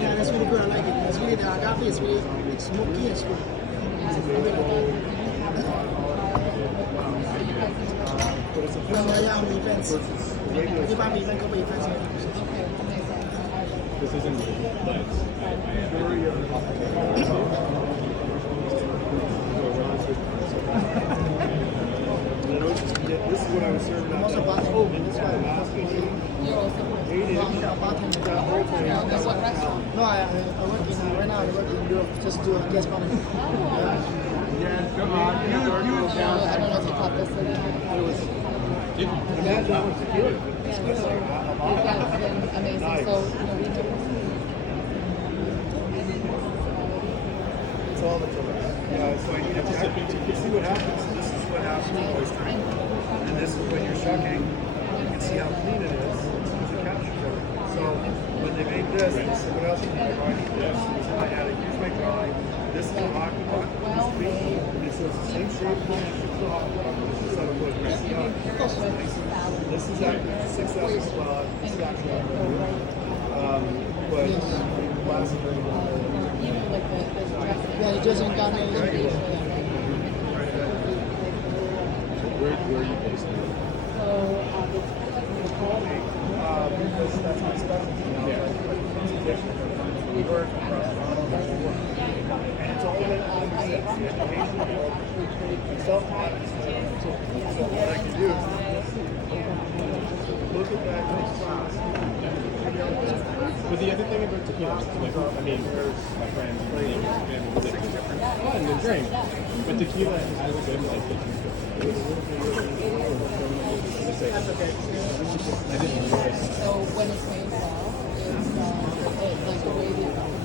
Yeah, that's really good. I like it. It's really the agave is really it's smoky and sweet. So yeah, on the events. We might be like over events. This isn't This is what I was serving I'm out also there. bartender. That's why I'm asking. You're also Bartender. what restaurant? No, I work in right now. I work in Europe. Just do a guest party. Yeah, come on. I don't know if you caught this. Imagine that was tequila. That's been amazing. So, It's all the tourists. Yeah, so you can see what happens. This is what happens with oystering. And this is when you're shucking. You can see how clean it is. It's a capture filter. So when they made this, they said, what else can I do? I need this. And so I had a huge make drawing. This is a hockey puck. This is clean. And so it's the same shape as the hockey puck. This is 7 foot. This is actually 6,000 squad. This is actually but plastic. even like the dressing. Yeah, it doesn't got no. where are you based? So, Because that's my specialty. We work across and it's all been on the education self-taught. So what I can do is look at that class. But the other thing about tequila, like, I mean, my friends and family, fun and drink. But tequila has a good, like, I didn't realize. So when it's made well, it's like the way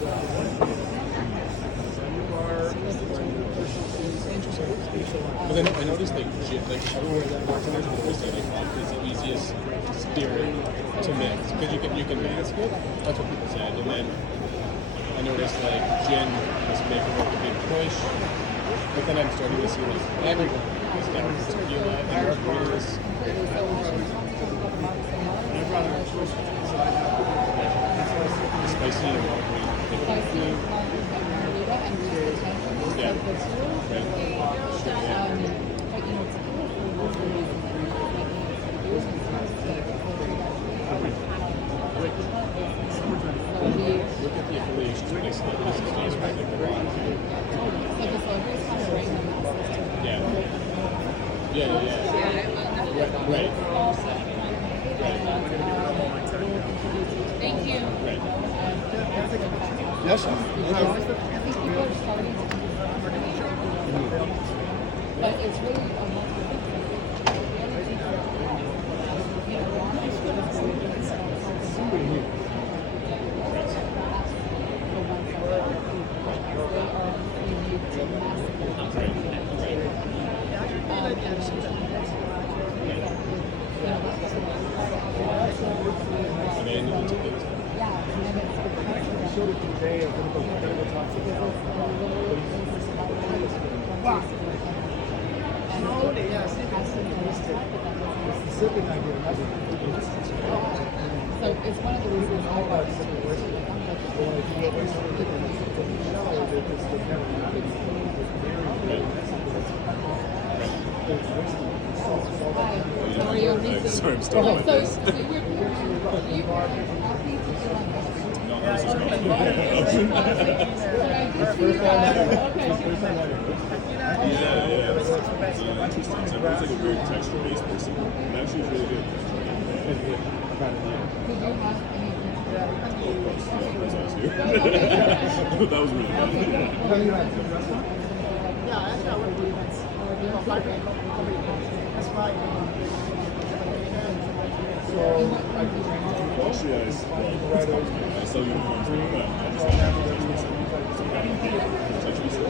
But then I noticed like everywhere that bartenders will always say like vodka is the easiest spirit to mix because you can mask it. That's what people said. And then I noticed like gin was making like a big push. But then I'm starting to see like everyone is down to tequila and margaritas. Spicy and margarita. Yeah. Look at the affiliations with these days, right? Yeah. Right. Thank you. Right. Yes, sir. But it's really so it's one of the reasons I got How are you? Sorry, I'm still So with this. you were happy to do No, this is great. Yeah. That's interesting. So it's like a weird texture-based person. It actually is really good. That was really good. Austria is I sell uniforms, but I just have some kind of protection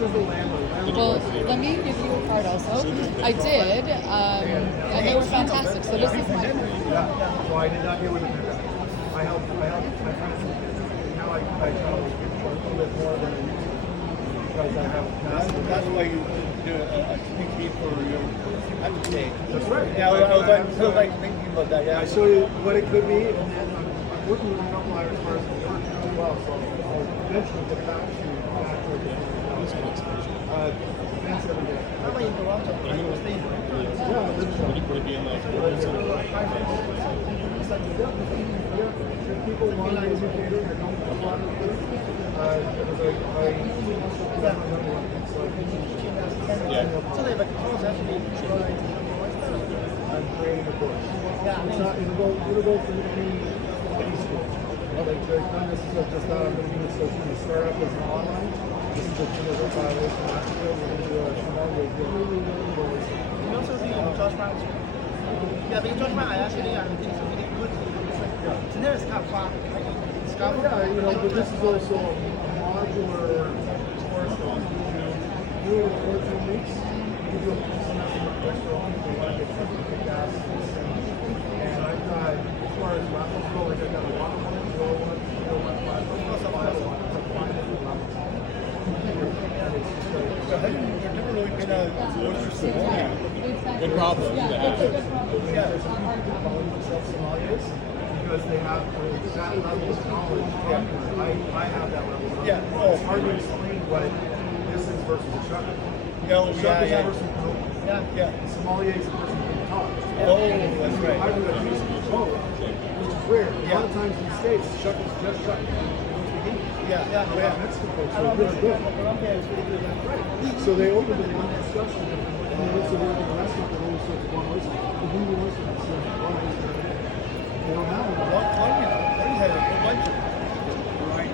the Well, let me give you a card also. I did, and they were fantastic. So this is my So I did not hear what the I helped my friends. Now I travel a little bit more than I used to because I have That's why you do a technique for your update. That's right. Yeah, I was like thinking about that. Yeah. I show you what it could be, and then I'm working with a couple Irish bars that work really well, so I'll eventually get back to thanks every day. Would it be in like If people want to educate or don't want to do I'm creating a course. It's not, it'll go through any school. Like, there's not necessarily just not, I'm going to do it so you can start up as an online. This is a violation last year. We're going to do a small way You also see Josh Brown. Yeah, but Josh Brown, I actually think it's really good. So there's Scott. Yeah, you know, but this is also a modular course that we do it in 14 weeks. We do a full semester of extra on if they want to get something kick-ass. And I've got, as far as raffles go, like I've got a lot of one, go one, go one, five, I've never really been a good problem to have? Yeah, there's some people who call themselves sommeliers because they have that level of knowledge. I have that level of knowledge. Yeah. Oh, It's hard to explain what this is versus a shucker. Yeah, yeah. Versus Yeah. sommelier is a person who can talk. Oh, that's right. I do that both, which is rare. A lot of times in the States, Shuckers just Shuck. Mexican folks are really good. So they opened it, not disgusting. And they went to the restaurant that always serves one oyster. The Hindu oyster that serves one oyster. They don't have one. had a whole bunch of right.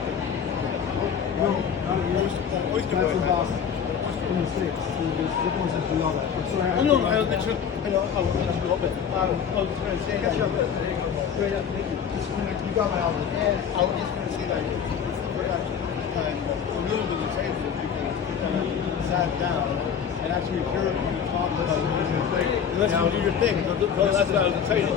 No, not in yours. That's in Boston. In the States. There's different ones that do all that. I'm sorry. I know, I was just going to say, catch up. You got my album. And I was just going to say, like, a little bit of table because we kind of sat down and actually heard you talk about your thing. Let's do your thing. That's what I was saying.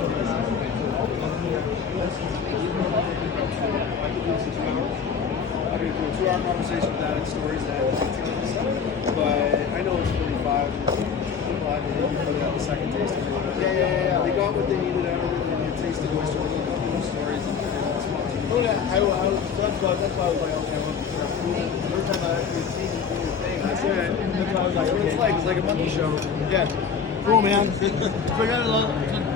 I mean, do a 2-hour conversation with added stories and added details. But I know it's 45. People have to put it out the second taste of it. Yeah. They got what they needed out of it. And they tasted those stories and got stories and Oh, yeah, that's why I was like, okay, well, every time I actually see you do your thing, that's why I was like, it's like a monkey show. yeah. Cool, man. Forget it.